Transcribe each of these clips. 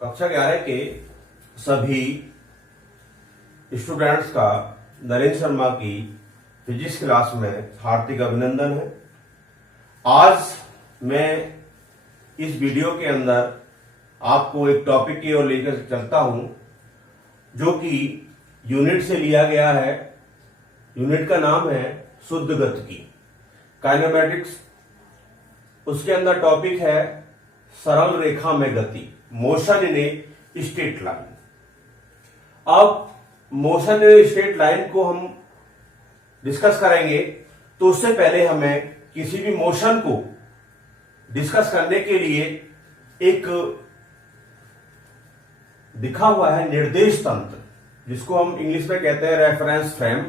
कक्षा 11 के सभी स्टूडेंट्स का नरेंद्र शर्मा की फिजिक्स क्लास में हार्दिक अभिनंदन है। आज मैं इस वीडियो के अंदर आपको एक टॉपिक की ओर लेकर चलता हूं जो कि यूनिट से लिया गया है। यूनिट का नाम है शुद्ध गतिकी काइनेमेटिक्स। उसके अंदर टॉपिक है सरल रेखा में गति, motion in a straight line. अब motion in a straight line को हम डिस्कस करेंगे, तो उससे पहले हमें किसी भी मोशन को डिस्कस करने के लिए एक दिखा हुआ है निर्देश तंत्र, जिसको हम इंग्लिश में कहते हैं रेफरेंस फ्रेम,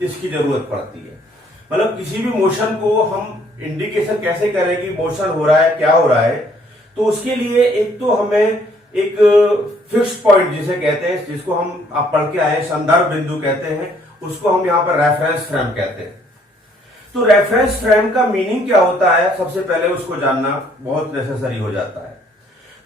इसकी जरूरत पड़ती है। मतलब किसी भी मोशन को हम इंडिकेशन कैसे करें कि मोशन हो रहा है, क्या हो रहा है, तो उसके लिए एक तो हमें एक फिक्स्ड पॉइंट जिसे कहते हैं, जिसको हम आप पढ़ के आए संदर्भ बिंदु कहते हैं, उसको हम यहां पर रेफरेंस फ्रेम कहते हैं। तो रेफरेंस फ्रेम का मीनिंग क्या होता है, सबसे पहले उसको जानना बहुत नेसेसरी हो जाता है।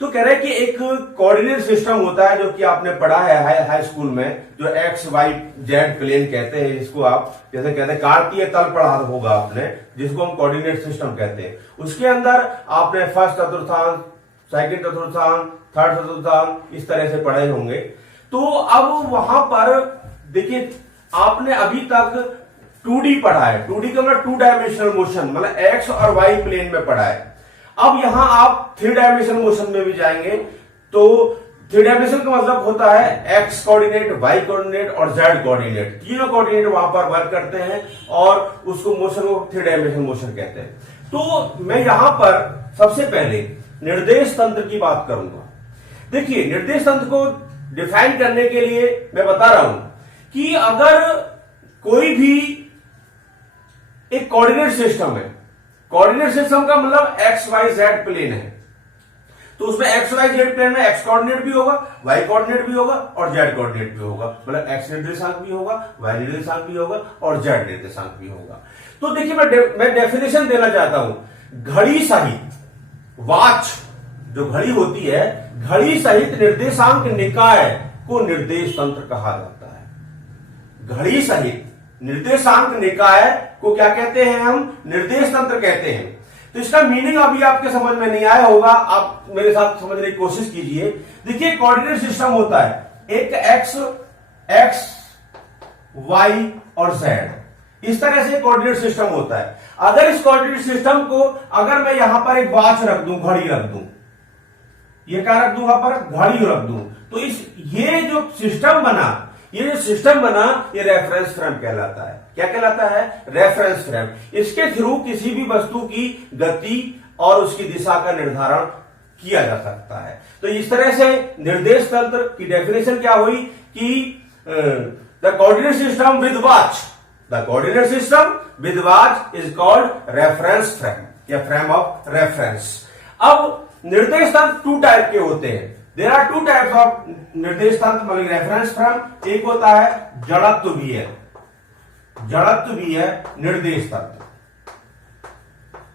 तो कह रहे हैं कि एक कोऑर्डिनेट सिस्टम होता है जो कि आपने पढ़ा है हाई स्कूल में, जो एक्स वाई जेड प्लेन कहते हैं, जिसको आप जैसे कहते हैं कार्तीय तल पढ़ा होगा आपने, जिसको हम कोऑर्डिनेट सिस्टम कहते हैं। उसके अंदर आपने फर्स्ट चतुर्थांश, सेकंड चतुर्थांश, थर्ड चतुर्थांश इस तरह से पढ़े होंगे। तो अब वहां पर देखिए, आपने अभी तक 2D पढ़ा है। 2D का मतलब 2 डायमेंशनल मोशन, मतलब एक्स और वाई प्लेन में पढ़ा है। अब यहां आप 3 डायमेंशनल मोशन में भी जाएंगे, तो 3 डायमेंशन का मतलब होता है एक्स कोऑर्डिनेट, वाई कोऑर्डिनेट और जेड कोऑर्डिनेट। तीनों कोऑर्डिनेट वहां पर वर्क करते हैं और उसको मोशन को 3 डायमेंशनल मोशन कहते हैं। तो मैं यहां पर सबसे पहले निर्देश तंत्र की बात करूंगा। देखिए, निर्देश तंत्र को डिफाइन करने के लिए मैं बता रहा हूं कि अगर कोई भी एक कोऑर्डिनेट सिस्टम है, कोऑर्डिनेट सिस्टम का मतलब एक्स वाई जेड प्लेन है, तो उसमें एक्स वाई जेड प्लेन में एक्स कोऑर्डिनेट भी होगा, वाई कोऑर्डिनेट भी होगा और जेड कोऑर्डिनेट भी होगा। मतलब एक्स निर्देशांक भी होगा, वाई निर्देशांक भी होगा और जेड निर्देशांक भी होगा। तो देखिए, मैं डेफिनेशन देना चाहता हूं। घड़ी सहित वॉच, जो घड़ी होती है, घड़ी सहित निर्देशांक निकाय को निर्देश तंत्र कहा जाता है। घड़ी सहित निर्देशांक निकाय को क्या कहते हैं हम? निर्देश तंत्र कहते हैं। तो इसका मीनिंग अभी आपके समझ में नहीं आया होगा, आप मेरे साथ समझने की कोशिश कीजिए। देखिए, कोऑर्डिनेट सिस्टम होता है एक एक्स वाई और जेड, इस तरह से कोऑर्डिनेट सिस्टम होता है। अगर इस कोऑर्डिनेट सिस्टम को अगर मैं यहां पर एक वॉच रख दूं, घड़ी रख दूं, ये क्या रख दूं, वहां पर घड़ी रख दूं, तो ये जो सिस्टम बना, ये रेफरेंस फ्रेम कहलाता है। क्या कहलाता है? Reference frame. इसके थ्रू किसी भी वस्तु की गति और उसकी दिशा का निर्धारण किया जा सकता है। तो इस तरह से निर्देश तंत्र की डेफिनेशन क्या हुई कि the coordinate system with watch, the coordinate system with watch is called reference frame या फ्रेम ऑफ रेफरेंस। अब निर्देश तंत्र 2 टाइप के होते हैं। देयर आर 2 टाइप्स ऑफ निर्देश तंत्र, मतलब रेफरेंस फ्रेम। एक होता है जड़त्व भी है, जड़त्व भी है निर्देश तंत्र,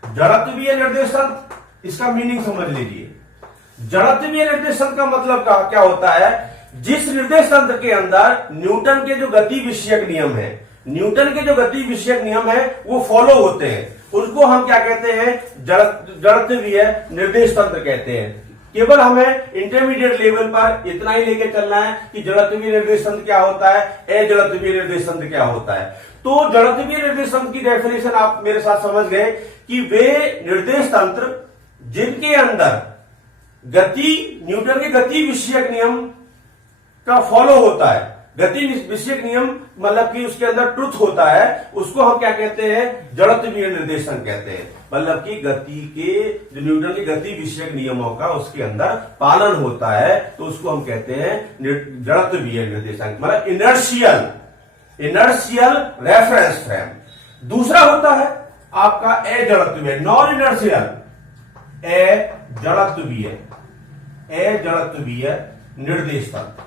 जड़त्व भी है निर्देश तंत्र। इसका मीनिंग समझ लीजिए। जड़त्व भी है निर्देश तंत्र का मतलब क्या होता है? जिस निर्देश तंत्र के अंदर न्यूटन के जो गति विषयक नियम है, न्यूटन के जो गति विषयक नियम है वो फॉलो होते हैं, उसको हम क्या कहते हैं? जड़त्व भी है निर्देश तंत्र कहते हैं। केवल हमें इंटरमीडिएट लेवल पर इतना ही लेके चलना है कि जड़त्वीय निर्देश तंत्र क्या होता है, अजड़त्वीय निर्देश तंत्र क्या होता है। तो जड़त्वीय निर्देश तंत्र की डेफिनेशन आप मेरे साथ समझ गए कि वे निर्देश तंत्र जिनके अंदर न्यूटन के गति विषयक नियम का फॉलो होता है। गति विषयक नियम मतलब कि उसके अंदर ट्रुथ होता है, उसको हम क्या कहते हैं? जड़त्वीय निर्देश तंत्र कहते हैं। मतलब कि गति के जो न्यूटन के गति विषयक नियमों का उसके अंदर पालन होता है, तो उसको हम कहते हैं जड़त्वीय निर्देशांक, मतलब इनर्शियल रेफरेंस फ्रेम। दूसरा होता है आपका अजड़त्वीय, नॉन इनर्शियल, अजड़त्वीय निर्देश तंत्र,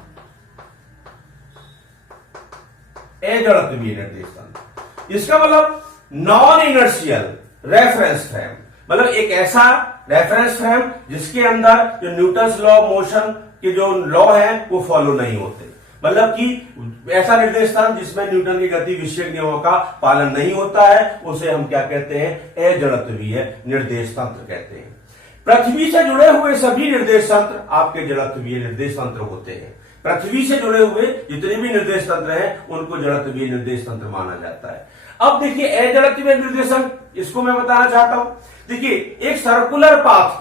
अजड़त्वीय निर्देश तंत्र। इसका मतलब नॉन इनर्शियल रेफरेंस फ्रेम, मतलब एक ऐसा रेफरेंस फ्रेम जिसके अंदर जो न्यूटन्स लॉ ऑफ मोशन के जो लॉ है वो फॉलो नहीं होते, मतलब कि ऐसा निर्देश स्थान जिसमें न्यूटन की गति विषयक नियमों का पालन नहीं होता है, उसे हम क्या कहते हैं, अजड़त्वीय निर्देश तंत्र कहते हैं। पृथ्वी से जुड़े हुए सभी निर्देश तंत्र आपके जड़त्वीय निर्देश तंत्र होते हैं। पृथ्वी से जुड़े हुए जितने भी निर्देश तंत्र हैं उनको जड़त्वीय निर्देश तंत्र माना जाता है। अब देखिए अजड़त्वीय निर्देश तंत्र, इसको मैं बताना चाहता हूं। देखिए एक सर्कुलर पाथ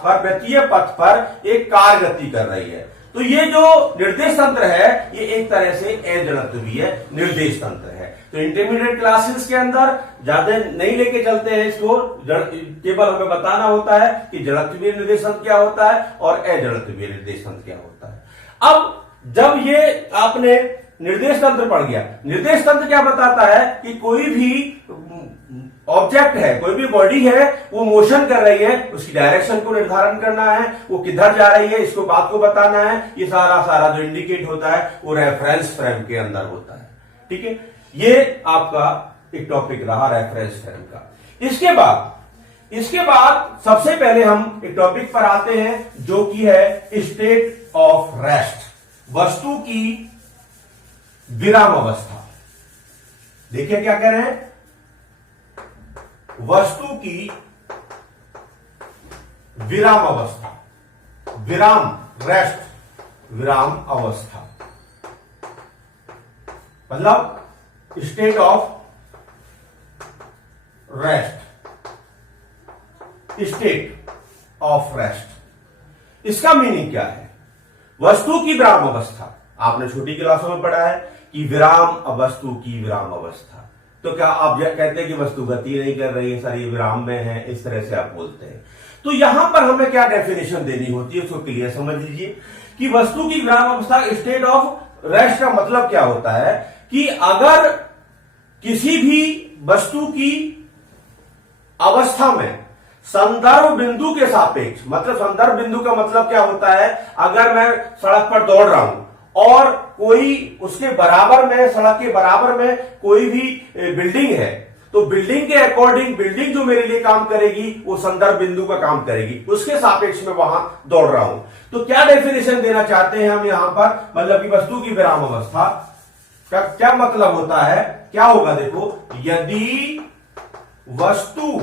पर वृत्तीय पथ पर एक कार गति कर रही है, तो ये जो निर्देश तंत्र है ये एक तरह से अजड़त्वीय निर्देश तंत्र है। तो इंटरमीडिएट क्लासेस के अंदर ज्यादा नहीं लेके चलते हैं इसको, केवल हमें बताना होता है कि जड़त्वीय निर्देश तंत्र क्या होता है और अजड़त्वीय निर्देश तंत्र क्या होता है। अब जब ये आपने निर्देश तंत्र पढ़ गया, निर्देश तंत्र क्या बताता है कि कोई भी ऑब्जेक्ट है, कोई भी बॉडी है, वो मोशन कर रही है, उसकी डायरेक्शन को निर्धारण करना है, वो किधर जा रही है इसको बात को बताना है। ये सारा जो इंडिकेट होता है वो रेफरेंस फ्रेम के अंदर होता है। ठीक है, ये आपका एक टॉपिक रहा रेफरेंस फ्रेम का। इसके बाद सबसे पहले हम एक टॉपिक पर आते हैं जो कि है स्टेट ऑफ रेस्ट, वस्तु की विराम अवस्था। देखिए क्या कह रहे हैं, वस्तु की विराम अवस्था, विराम, रेस्ट, विराम अवस्था मतलब state of rest, state of rest. इसका मीनिंग क्या है? वस्तु की विराम अवस्था, आपने छोटी क्लासों में पढ़ा है कि विराम वस्तु की विराम अवस्था। तो क्या आप कहते हैं कि वस्तु गति नहीं कर रही है सर, ये विराम में है, इस तरह से आप बोलते हैं। तो यहां पर हमें क्या डेफिनेशन देनी होती है उसको क्लियर समझ लीजिए कि वस्तु की विराम अवस्था, स्टेट ऑफ रेस्ट का मतलब क्या होता है कि अगर किसी भी वस्तु की अवस्था में संदर्भ बिंदु के सापेक्ष, मतलब संदर्भ बिंदु का मतलब क्या होता है, अगर मैं सड़क पर दौड़ रहा हूं और कोई उसके बराबर में, सड़क के बराबर में कोई भी बिल्डिंग है, तो बिल्डिंग के अकॉर्डिंग बिल्डिंग जो मेरे लिए काम करेगी वो संदर्भ बिंदु का काम करेगी, उसके सापेक्ष में वहां दौड़ रहा हूं। तो क्या डेफिनेशन देना चाहते हैं हम यहां पर, मतलब कि वस्तु की विराम अवस्था का क्या मतलब होता है, क्या होगा देखो, यदि वस्तु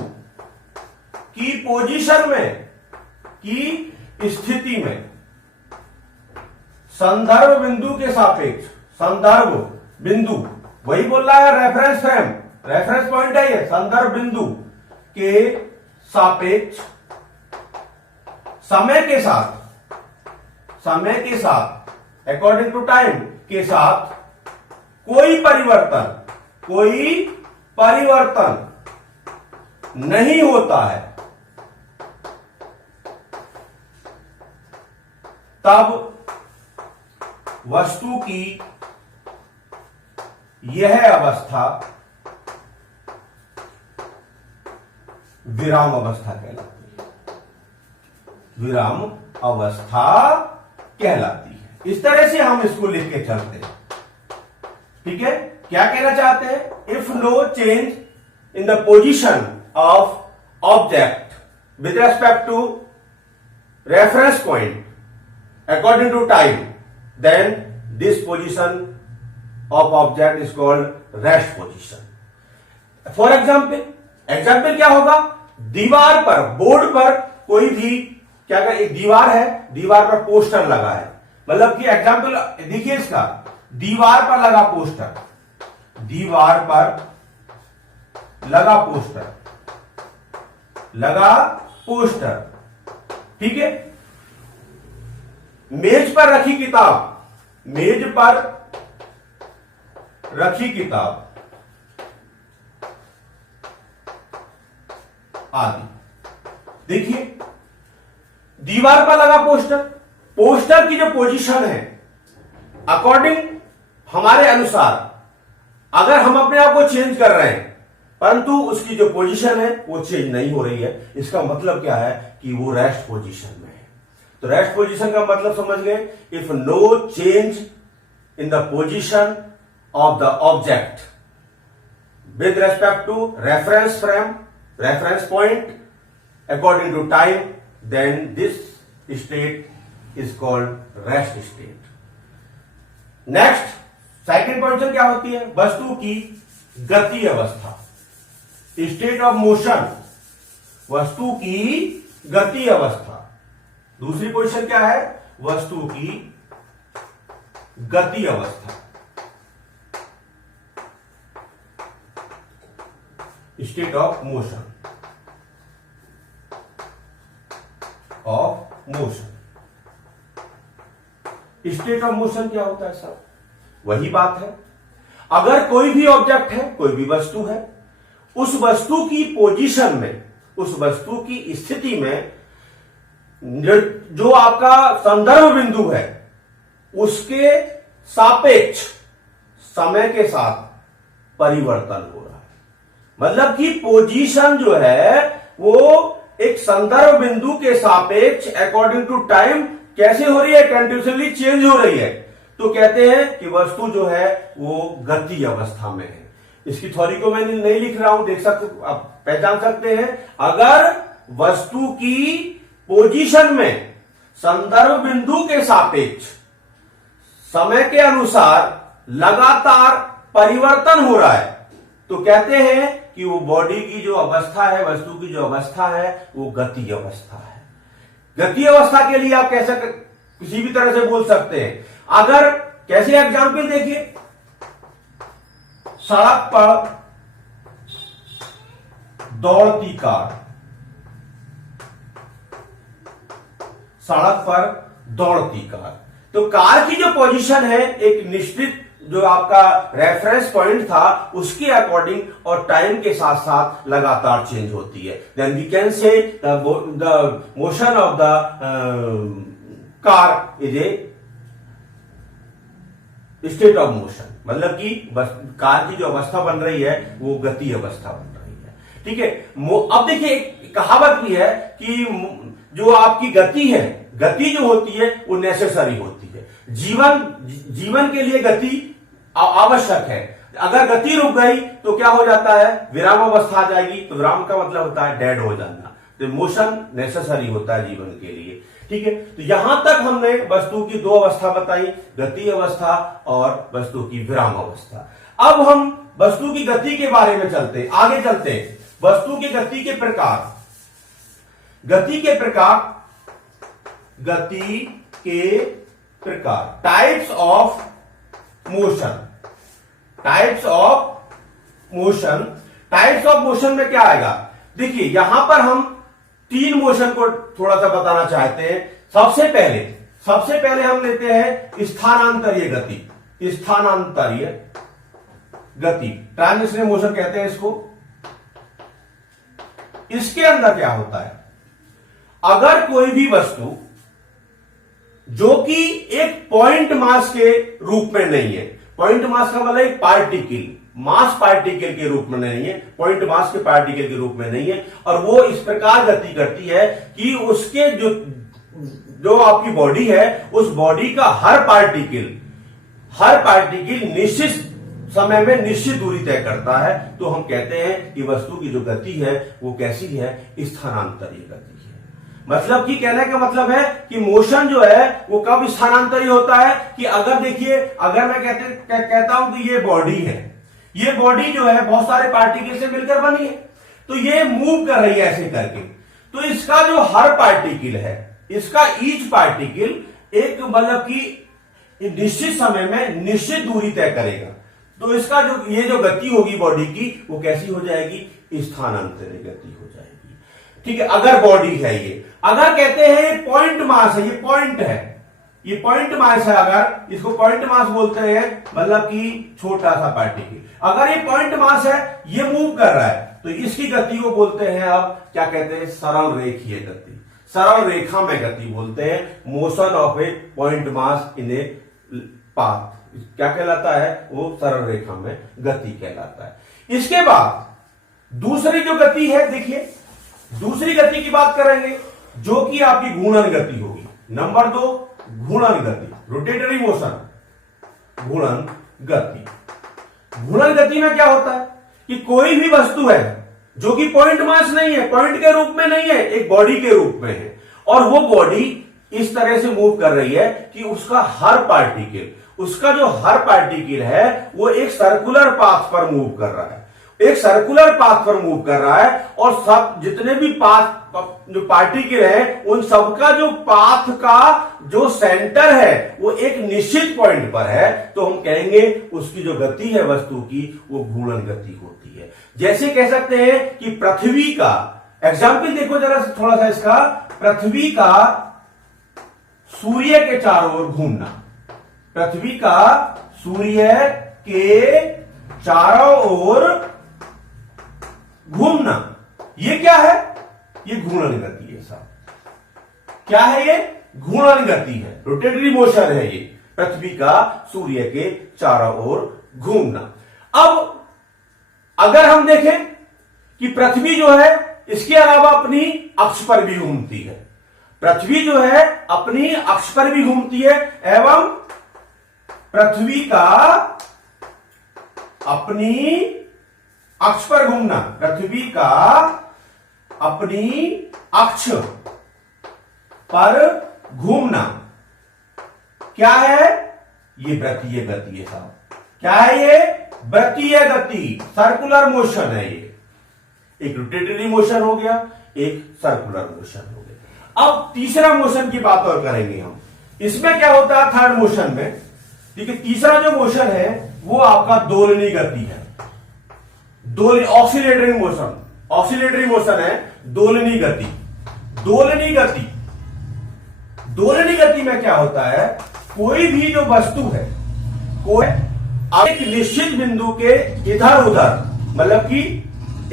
की पोजीशन में, की स्थिति में संदर्भ बिंदु के सापेक्ष, संदर्भ बिंदु वही बोल रहा है रेफरेंस फ्रेम, रेफरेंस पॉइंट है ये, संदर्भ बिंदु के सापेक्ष समय के साथ अकॉर्डिंग टू टाइम के साथ कोई परिवर्तन नहीं होता है, तब वस्तु की यह अवस्था विराम अवस्था कहलाती है, विराम अवस्था कहलाती है। इस तरह से हम इसको लिख के चलते हैं। ठीक है, क्या कहना चाहते हैं, if no change in the position of object with respect to reference point according to time, then this position of object is called rest position. For example, example क्या होगा, दीवार पर, बोर्ड पर कोई भी क्या कर, एक दीवार है, दीवार पर पोस्टर लगा है, मतलब कि एग्जाम्पल देखिए इसका, दीवार पर लगा पोस्टर, दीवार पर लगा पोस्टर, ठीक है। मेज पर रखी किताब, मेज पर रखी किताब आदि। देखिए दीवार पर लगा पोस्टर, पोस्टर की जो पोजीशन है अकॉर्डिंग हमारे अनुसार, अगर हम अपने आप को चेंज कर रहे हैं परंतु उसकी जो पोजीशन है वो चेंज नहीं हो रही है, इसका मतलब क्या है कि वो रेस्ट पोजीशन में है। तो रेस्ट पोजीशन का मतलब समझ गए, if no change in the position of the object with respect to reference frame, reference point according to time, then this state is called rest state. Next, second position क्या होती है? वस्तु की गति अवस्था, स्टेट ऑफ मोशन, वस्तु की गति अवस्था। दूसरी पोजीशन क्या है? वस्तु की गति अवस्था, state of motion, state of motion क्या होता है सर? वही बात है, अगर कोई भी ऑब्जेक्ट है, कोई भी वस्तु है, उस वस्तु की पोजीशन में, उस वस्तु की स्थिति में जो आपका संदर्भ बिंदु है उसके सापेक्ष समय के साथ परिवर्तन हो रहा है। मतलब कि पोजीशन जो है वो एक संदर्भ बिंदु के सापेक्ष अकॉर्डिंग टू टाइम कैसे हो रही है? कंटिन्यूसली चेंज हो रही है। तो कहते हैं कि वस्तु जो है वो गति अवस्था में है। इसकी थ्योरी को मैं नहीं लिख रहा हूं, देख सकते, आप पहचान सकते हैं। अगर वस्तु की पोजीशन में संदर्भ बिंदु के सापेक्ष समय के अनुसार लगातार परिवर्तन हो रहा है तो कहते हैं कि वो बॉडी की जो अवस्था है, वस्तु की जो अवस्था है, वो गति अवस्था है। गति अवस्था के लिए आप कैसे किसी भी तरह से बोल सकते हैं। अगर कैसे एग्जाम्पल देखिए, सड़क पर दौड़ती कार, सड़क पर दौड़ती कार, तो कार की जो पोजीशन है एक निश्चित जो आपका रेफरेंस पॉइंट था उसके अकॉर्डिंग और टाइम के साथ साथ लगातार चेंज होती है। Then we can say the motion of the car is a state of motion, मतलब कि कार की जो अवस्था बन रही है वो गति अवस्था बन रही है। ठीक है, अब देखिए एक कहावत भी है कि जो आपकी गति है, गति जो होती है वो नेसेसरी होती है। जीवन के लिए गति आवश्यक है। अगर गति रुक गई तो क्या हो जाता है? विराम अवस्था आ जाएगी। तो विराम का मतलब होता है डेड हो जाना। तो मोशन नेसेसरी होता है जीवन के लिए। ठीक है, तो यहां तक हमने वस्तु की दो अवस्था बताई, गति अवस्था और वस्तु की विराम अवस्था। अब हम वस्तु की गति के बारे में चलते, आगे चलते हैं। वस्तु की गति के प्रकार, गति के प्रकार, गति के प्रकार, types of motion, types of motion. Types of motion में क्या आएगा? देखिए यहां पर हम तीन मोशन को थोड़ा सा बताना चाहते हैं। सबसे पहले हम लेते हैं स्थानांतरीय गति, स्थानांतरीय गति, ट्रांजिशनल मोशन कहते हैं इसको। इसके अंदर क्या होता है? अगर कोई भी वस्तु जो कि एक पॉइंट मास के रूप में नहीं है, पॉइंट मास का मतलब एक पार्टिकल, मास पार्टिकल के रूप में नहीं है, पॉइंट मास के पार्टिकल के रूप में नहीं है, और वो इस प्रकार गति करती है कि उसके जो आपकी बॉडी है उस बॉडी का हर पार्टिकल निश्चित समय में निश्चित दूरी तय करता है। तो हम कहते हैं कि वस्तु की जो गति है वो कैसी है? स्थानांतरीय गति है। मतलब कि कहने का मतलब है कि मोशन जो है वो कब स्थानांतरीय होता है कि अगर देखिए, अगर मैं कहता हूं कि ये बॉडी है, ये बॉडी जो है बहुत सारे पार्टिकल से मिलकर बनी है, तो ये मूव कर रही है ऐसे करके, तो इसका जो हर पार्टिकल है, इसका ईच पार्टिकल एक मतलब कि निश्चित समय में निश्चित दूरी तय करेगा। तो इसका जो गति होगी बॉडी की वो कैसी हो जाएगी? स्थानांतरीय गति हो जाएगी। ठीक है, अगर बॉडी है ये, अगर कहते हैं पॉइंट मास है, ये पॉइंट है, ये पॉइंट मास है, अगर इसको पॉइंट मास बोलते हैं, मतलब कि छोटा सा पार्टिकल, अगर ये पॉइंट मास है, ये मूव कर रहा है, तो इसकी गति को बोलते हैं अब क्या कहते हैं? सरल रेखीय गति, सरल रेखा में गति बोलते हैं। Motion of A point mass in a path क्या कहलाता है? वो सरल रेखा में गति कहलाता है। इसके बाद दूसरी जो गति है, देखिए दूसरी गति की बात करेंगे जो कि आपकी घूर्णन गति होगी। नंबर 2 घूर्णन गति, रोटेटरी मोशन, घूर्णन गति। घूर्णन गति में क्या होता है कि कोई भी वस्तु है जो कि पॉइंट मास नहीं है, पॉइंट के रूप में नहीं है, एक बॉडी के रूप में है। और वो बॉडी इस तरह से मूव कर रही है कि उसका हर पार्टिकल है वो एक सर्कुलर पाथ पर मूव कर रहा है, एक सर्कुलर पाथ पर मूव कर रहा है। और सब जितने भी पाथ जो पार्टिकल है उन सबका जो पाथ का जो सेंटर है वो एक निश्चित पॉइंट पर है, तो हम कहेंगे उसकी जो गति है वस्तु की वो घूर्णन गति होती है। जैसे कह सकते हैं कि पृथ्वी का एग्जाम्पल देखो जरा थोड़ा सा इसका, पृथ्वी का सूर्य के चारों ओर घूमना, पृथ्वी का सूर्य के चारों ओर घूमना, ये क्या है? ये घूर्णन गति है साहब। क्या है ये? घूर्णन गति है, रोटेटरी मोशन है ये, पृथ्वी का सूर्य के चारों ओर घूमना। अब अगर हम देखें कि पृथ्वी जो है इसके अलावा अपनी अक्ष पर भी घूमती है, पृथ्वी जो है अपनी अक्ष पर भी घूमती है, एवं पृथ्वी का अपनी अक्ष पर घूमना, पृथ्वी का अपनी अक्ष पर घूमना क्या है? ये वृत्तीय गति है साहब। क्या है ये? वृत्तीय गति, सर्कुलर मोशन है ये। एक रोटेटरी मोशन हो गया, एक सर्कुलर मोशन हो गया। अब तीसरा मोशन की बात और करेंगे हम। इसमें क्या होता है थर्ड मोशन में? ठीक है, तीसरा जो मोशन है वो आपका दोलनी गति है, ऑक्सीलेटरी मोशन, ऑक्सीलेटरी मोशन है दोलनी गति। दोलनी गति में क्या होता है? कोई भी जो वस्तु है कोई एक निश्चित बिंदु के इधर उधर, मतलब कि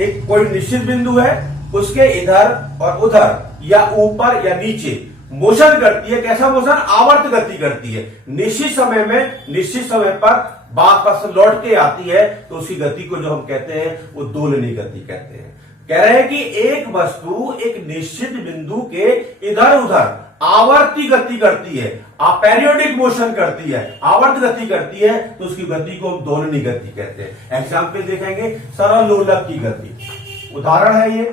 एक कोई निश्चित बिंदु है उसके इधर और उधर या ऊपर या नीचे मोशन करती है। कैसा मोशन? आवर्त गति करती है। निश्चित समय पर वापस लौट के आती है, तो उसी गति को जो हम कहते हैं वो दोलनी गति कहते हैं। कह रहे हैं कि एक वस्तु एक निश्चित बिंदु के इधर उधर आवर्ती गति करती है, पेरियोडिक मोशन करती है, आवर्त गति करती है, तो उसकी गति को हम दोलनी गति कहते हैं। एग्जाम्पल देखेंगे, सरल लोलक की गति, उदाहरण है ये,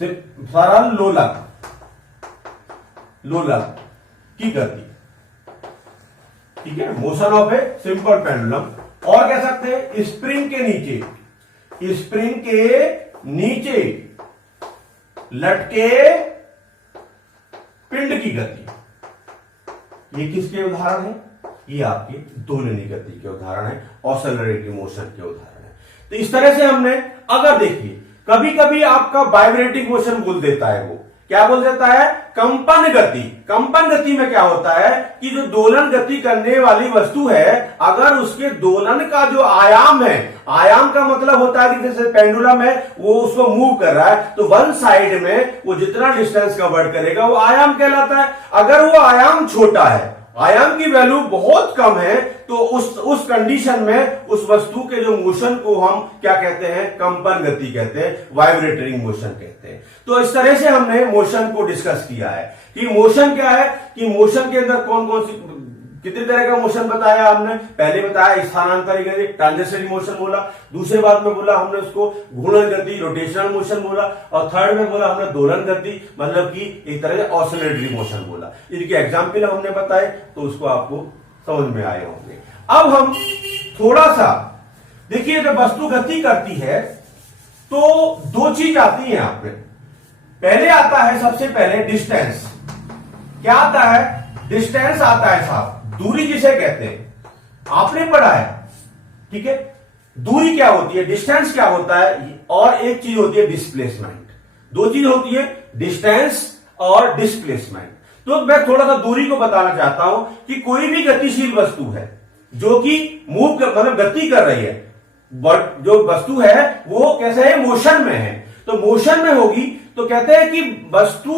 सिर्फ सरल लोलक की गति, ठीक है, motion of a simple pendulum. और कह सकते हैं स्प्रिंग के नीचे लटके पिंड की गति। ये किसके उदाहरण है? ये आपके दोलनी गति के उदाहरण है, ऑसिलरेटरी मोशन के उदाहरण है। तो इस तरह से हमने, अगर देखिए कभी कभी आपका वाइब्रेटिंग मोशन बोल देता है, वो क्या बोल देता है? कंपन गति। कंपन गति में क्या होता है कि जो दोलन गति करने वाली वस्तु है, अगर उसके दोलन का जो आयाम है, आयाम का मतलब होता है कि जैसे पेंडुलम है वो उसको मूव कर रहा है, तो वन साइड में वो जितना डिस्टेंस कवर करेगा वो आयाम कहलाता है। अगर वो आयाम छोटा है, आयाम की वैल्यू बहुत कम है, तो उस कंडीशन में उस वस्तु के जो मोशन को हम क्या कहते हैं? कंपन गति कहते हैं, वाइब्रेटरी मोशन कहते हैं। तो इस तरह से हमने मोशन को डिस्कस किया है कि मोशन क्या है, कि मोशन के अंदर कौन कौन सी कितने तरह का मोशन बताया हमने। पहले बताया स्थानांतरित गति, ट्रांजिशनरी मोशन बोला, दूसरे बात में बोला हमने उसको घूर्णन गति, रोटेशनल मोशन बोला, और थर्ड में बोला हमने दोलन गति, मतलब कि एक तरह से ऑसिलेटरी मोशन बोला। इनके एग्जाम्पल हमने बताए, तो उसको आपको समझ में आए होंगे। अब हम थोड़ा सा देखिए, जब वस्तु गति करती है तो दो चीज आती है यहाँ पे। पहले आता है, सबसे पहले डिस्टेंस। क्या आता है? डिस्टेंस आता है साहब, दूरी जिसे कहते हैं, आपने पढ़ा है, ठीक है। दूरी क्या होती है, डिस्टेंस क्या होता है, और एक चीज होती है डिस्प्लेसमेंट। दो चीज होती है, डिस्टेंस और डिस्प्लेसमेंट। तो मैं थोड़ा सा दूरी को बताना चाहता हूं कि कोई भी गतिशील वस्तु है जो कि मूव कर, मतलब गति कर रही है, बट जो वस्तु है वो कैसे है? मोशन में है। तो मोशन में होगी तो कहते हैं कि वस्तु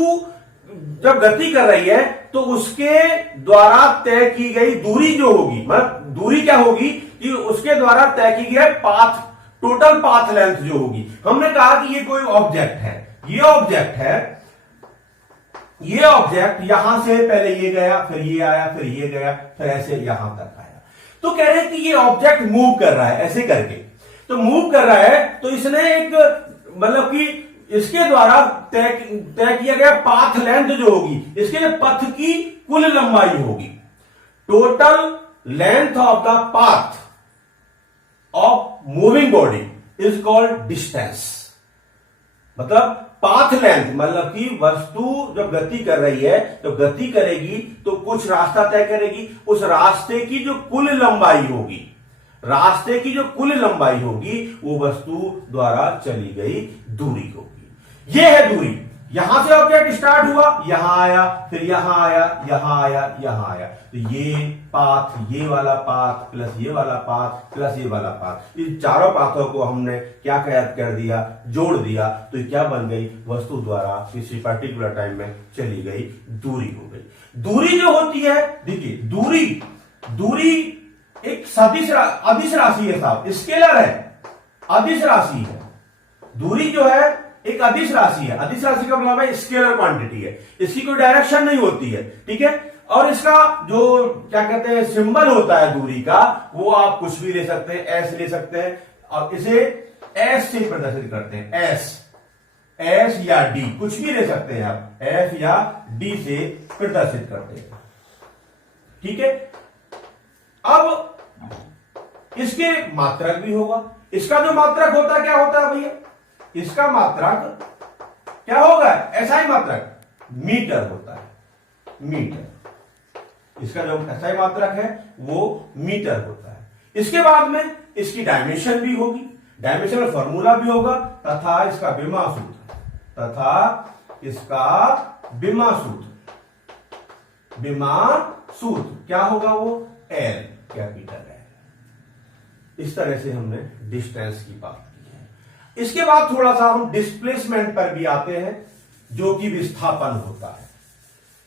जब गति कर रही है तो उसके द्वारा तय की गई दूरी जो होगी, मतलब दूरी क्या होगी कि उसके द्वारा तय की गई पाथ, टोटल पाथ लेंथ जो होगी। हमने कहा कि ये कोई ऑब्जेक्ट है, ये ऑब्जेक्ट है, ये ऑब्जेक्ट यहां से पहले ये गया, फिर ये आया, फिर ये गया, फिर ऐसे यहां तक आया। तो कह रहे हैं कि ये ऑब्जेक्ट मूव कर रहा है ऐसे करके। तो मूव कर रहा है तो इसने एक, मतलब कि इसके द्वारा तय किया गया पाथ लेंथ जो होगी, इसके पथ की कुल लंबाई होगी। Total length of the path of moving body is called distance. मतलब पाथ लेंथ मतलब कि वस्तु जब गति कर रही है, तो गति करेगी तो कुछ रास्ता तय करेगी, उस रास्ते की जो कुल लंबाई होगी, रास्ते की जो कुल लंबाई होगी वो वस्तु द्वारा चली गई दूरी होगी। ये है दूरी। यहां से ऑब्जेक्ट स्टार्ट हुआ, यहां आया, फिर यहां आया, यहां आया, यहां आया, तो ये पाथ, ये वाला पाथ प्लस ये वाला पाथ प्लस ये वाला पाथ, इन चारों पाथों को हमने क्या कर दिया, जोड़ दिया, तो क्या बन गई, वस्तु द्वारा किसी पर्टिकुलर टाइम में चली गई दूरी हो गई। दूरी जो होती है, देखिए दूरी एक सदिश अदिश राशि है साहब, स्केलर है, अदिश राशि है। दूरी जो है एक अदिश राशि है। अदिश राशि का मतलब है स्केलर क्वांटिटी है, इसकी कोई डायरेक्शन नहीं होती है, ठीक है। और इसका जो क्या कहते हैं सिंबल होता है दूरी का, वो आप कुछ भी ले सकते हैं, एस ले सकते हैं, और इसे एस से प्रदर्शित करते हैं, एस या डी, कुछ भी ले सकते हैं आप, एफ या डी से प्रदर्शित करते हैं, ठीक है। अब इसके मात्रक भी होगा। इसका जो मात्रक होता है क्या होता है भैया, इसका मात्रक क्या होगा, एसआई मात्रक मीटर होता है, मीटर। इसका जो एसआई मात्रक है वो मीटर होता है। इसके बाद में इसकी डायमेंशन भी होगी, डायमेंशनल फॉर्मूला भी होगा, तथा इसका विमा सूत्र क्या होगा, वो एल, कैपिटल एल। इस तरह से हमने डिस्टेंस की बात की है। इसके बाद थोड़ा सा हम डिस्प्लेसमेंट पर भी आते हैं, जो कि विस्थापन होता है।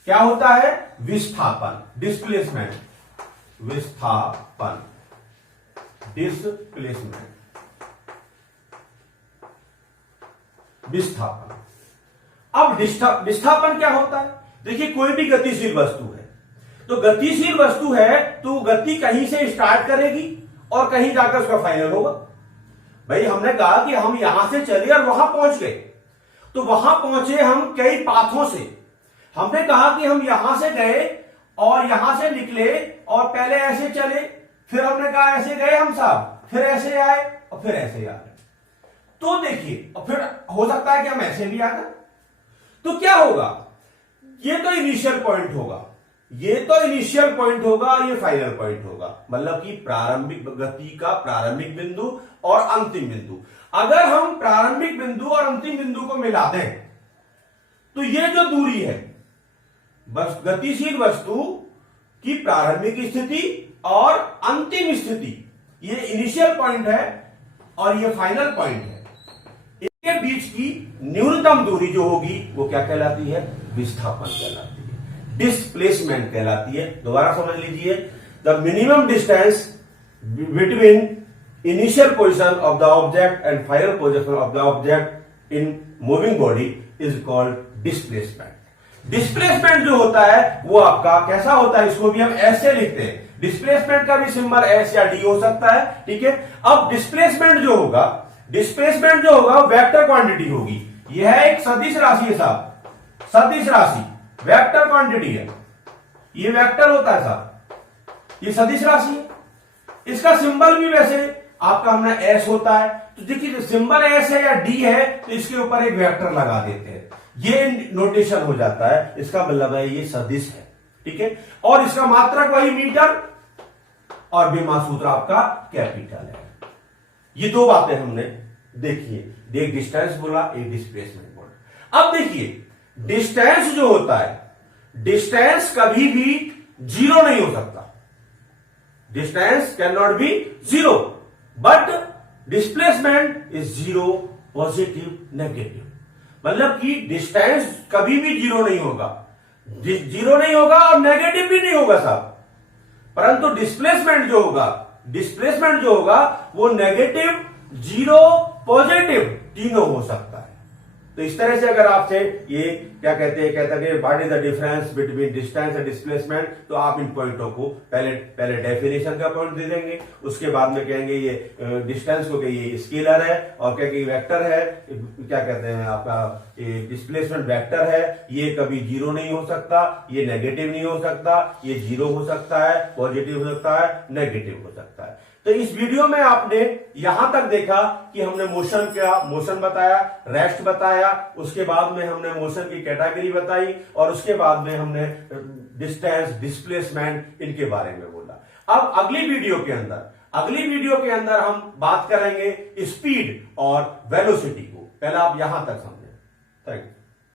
क्या होता है, विस्थापन, डिस्प्लेसमेंट, विस्थापन, विस्थापन। अब विस्थापन क्या होता है, देखिए कोई भी गतिशील वस्तु है, तो गतिशील वस्तु है तो गति कहीं से स्टार्ट करेगी और कहीं जाकर उसका फाइनल होगा। भाई हमने कहा कि हम यहां से चले और वहां पहुंच गए, तो वहां पहुंचे हम कई पाथों से। हमने कहा कि हम यहां से गए और यहां से निकले और पहले ऐसे चले, फिर हमने कहा ऐसे गए हम साहब, फिर ऐसे आए और फिर ऐसे आ गए। तो देखिए, और फिर हो सकता है कि हम ऐसे भी आ गए, तो क्या होगा, ये तो इनिशियल पॉइंट होगा, ये फाइनल पॉइंट होगा। मतलब कि प्रारंभिक गति का प्रारंभिक बिंदु और अंतिम बिंदु। अगर हम प्रारंभिक बिंदु और अंतिम बिंदु को मिला दें, तो ये जो दूरी है, बस गतिशील वस्तु की प्रारंभिक स्थिति और अंतिम स्थिति, ये इनिशियल पॉइंट है और ये फाइनल पॉइंट है, इनके बीच की न्यूनतम दूरी जो होगी वो क्या कहलाती है, विस्थापन कहलाती है, डिस्प्लेसमेंट कहलाती है। दोबारा समझ लीजिए, the minimum distance between initial position of the object and final position of the object in moving body is called displacement. Displacement जो होता है वो आपका कैसा होता है, इसको भी हम ऐसे लिखते हैं, डिस्प्लेसमेंट का भी सिंबल एस या डी हो सकता है, ठीक है। अब डिस्प्लेसमेंट जो होगा वेक्टर क्वांटिटी होगी। यह एक सदिश राशि है साहब, सदिश राशि वेक्टर क्वांटिटी है, ये वेक्टर होता है साहब, ये सदिश राशि है। इसका सिंबल भी वैसे आपका हमने एस होता है, तो देखिए सिंबल एस है या डी है तो इसके ऊपर एक वेक्टर लगा देते हैं, ये नोटेशन हो जाता है, इसका मतलब है ये सदिश है, ठीक है। और इसका मात्रक वही मीटर और विमा सूत्र आपका कैपिटल है। ये दो बातें हमने देखी है, एक डिस्टेंस बोला, एक डिस्प्लेसमेंट बोला। अब देखिए डिस्टेंस जो होता है, डिस्टेंस कभी भी जीरो नहीं हो सकता, distance can not be zero, but displacement is zero, positive, negative. मतलब कि डिस्टेंस कभी भी जीरो नहीं होगा और नेगेटिव भी नहीं होगा साहब, परंतु डिस्प्लेसमेंट जो होगा वो नेगेटिव, जीरो, पॉजिटिव तीनों हो सकता है। तो इस तरह से अगर आपसे ये क्या कहते हैं कि what is the difference between distance and displacement, तो आप इन पॉइंटों को पहले डेफिनेशन का पॉइंट दे देंगे, उसके बाद में कहेंगे ये डिस्टेंस को कि ये स्केलर है, और क्या कि वेक्टर है, क्या कहते हैं आपका डिस्प्लेसमेंट वेक्टर है, ये कभी जीरो नहीं हो सकता, ये नेगेटिव नहीं हो सकता, ये जीरो हो सकता है, पॉजिटिव हो सकता है, नेगेटिव हो सकता है। तो इस वीडियो में आपने यहां तक देखा कि हमने मोशन बताया, रेस्ट बताया, उसके बाद में हमने मोशन की कैटेगरी बताई, और उसके बाद में हमने डिस्टेंस, डिस्प्लेसमेंट इनके बारे में बोला। अब अगली वीडियो के अंदर हम बात करेंगे स्पीड और वेलोसिटी को। पहले आप यहां तक समझें। Thank you.